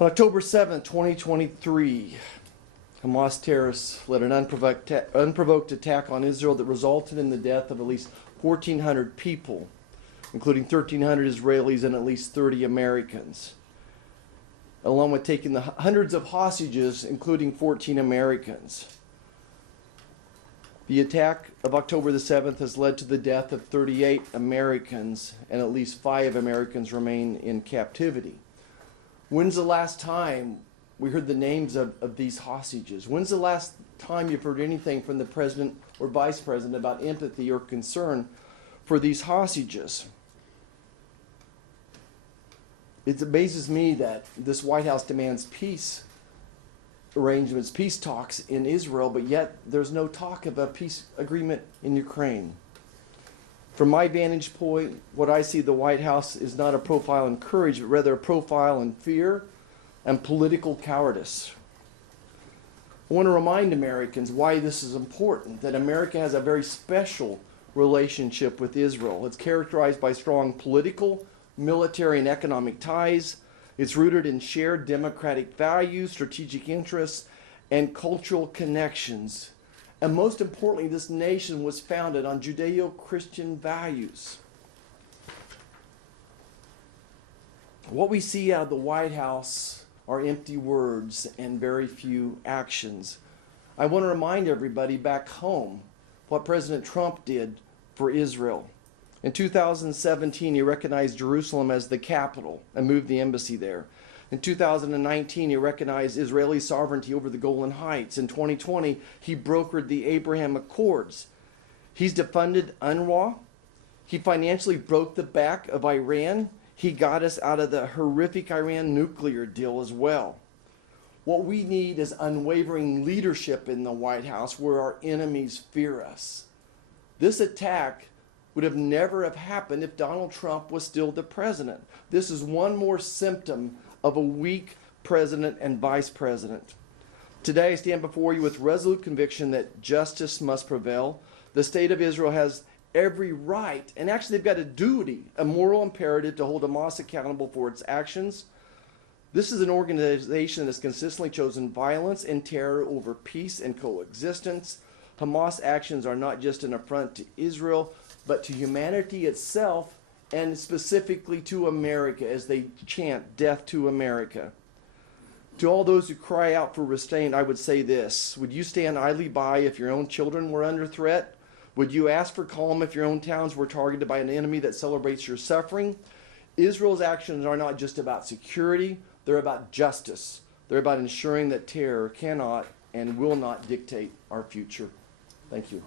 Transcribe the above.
On October 7, 2023, Hamas terrorists led an unprovoked attack on Israel that resulted in the death of at least 1,400 people, including 1,300 Israelis and at least 30 Americans, along with taking the hundreds of hostages, including 14 Americans. The attack of October the 7th has led to the death of 38 Americans, and at least 5 Americans remain in captivity. When's the last time we heard the names of these hostages? When's the last time you've heard anything from the president or vice president about empathy or concern for these hostages? It amazes me that this White House demands peace arrangements, peace talks in Israel, but yet there's no talk of a peace agreement in Ukraine. From my vantage point, what I see the White House is not a profile in courage, but rather a profile in fear and political cowardice. I want to remind Americans why this is important, that America has a very special relationship with Israel. It's characterized by strong political, military, and economic ties. It's rooted in shared democratic values, strategic interests, and cultural connections. And most importantly, this nation was founded on Judeo-Christian values. What we see out of the White House are empty words and very few actions. I want to remind everybody back home what President Trump did for Israel. In 2017, he recognized Jerusalem as the capital and moved the embassy there. In 2019, he recognized Israeli sovereignty over the Golan Heights. In 2020, he brokered the Abraham Accords. He's defunded UNRWA. He financially broke the back of Iran. He got us out of the horrific Iran nuclear deal as well. What we need is unwavering leadership in the White House where our enemies fear us. This attack would have never have happened if Donald Trump was still the president. This is one more symptom of a weak president and vice president. Today I stand before you with resolute conviction that justice must prevail. The state of Israel has every right, and actually they've got a duty, a moral imperative to hold Hamas accountable for its actions. This is an organization that's consistently chosen violence and terror over peace and coexistence. Hamas actions are not just an affront to Israel, but to humanity itself, and specifically to America as they chant death to America. To all those who cry out for restraint, I would say this: would you stand idly by if your own children were under threat? Would you ask for calm if your own towns were targeted by an enemy that celebrates your suffering? Israel's actions are not just about security, they're about justice. They're about ensuring that terror cannot and will not dictate our future. Thank you.